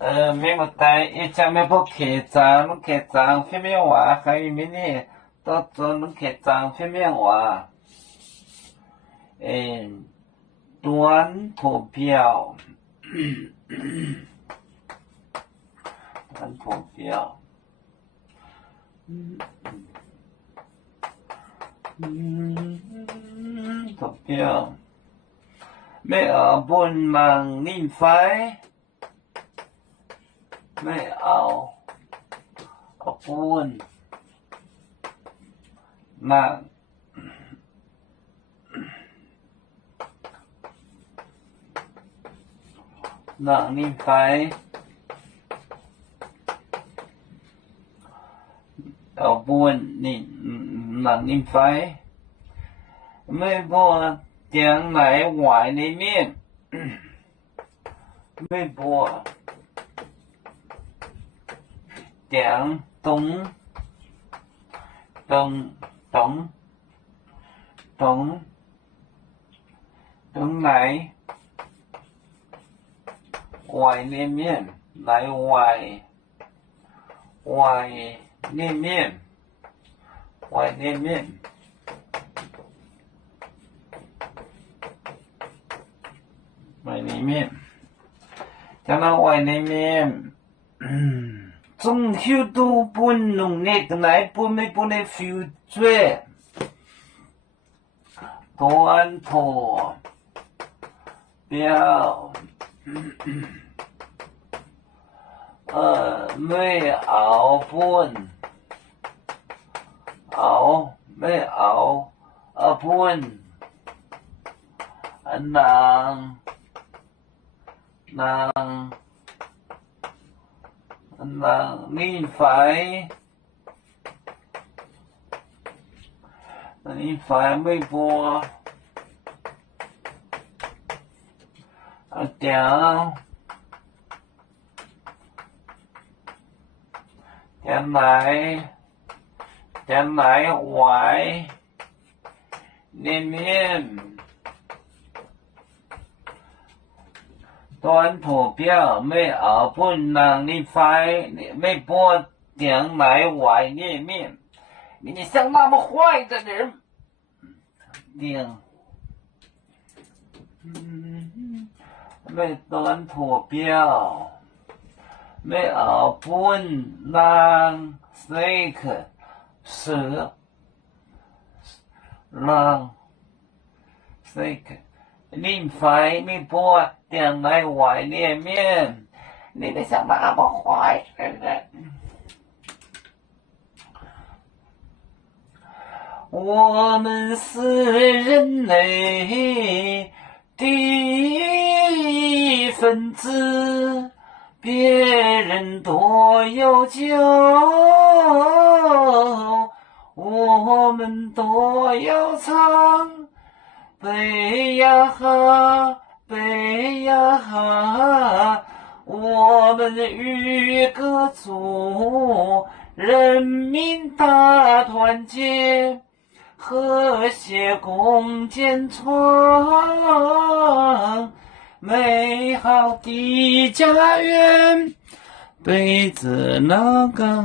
没有带，一家没不开张，侬开张方面话还有明年到做侬开张方面话，短图标，短图标，图标，没有本忙念快。ไม่เอาปูนนั่งนิ่มไฟเอาปูนนี่นั่งนิ่มไฟไม่พอเตียงไหนไหวในเมียนไม่พอ讲懂来外面面来外面面外面面外面面讲到外面面中秋都半农历乃半未半的 future 短途标ไม่เอา半เอาไม่เอา半นางนี่ไฟไม่พอเดี๋ยวไหนไหวเนี่ย短图标没有本能力坏，没播点来怀念面，你像那么坏的人，没短图标，没有本能，snake 蛇，狼 snake。นิ่มไฟไม่พอเตียงไหนไหวเนี่ยเมียนนี่ได้สั่งมาบอกไหว我们是人类的一份子，别人多有酒，我们多有唱。北呀哈，北呀哈，我们与歌族人民大团结，和谐共建创美好的家园，北子那岗。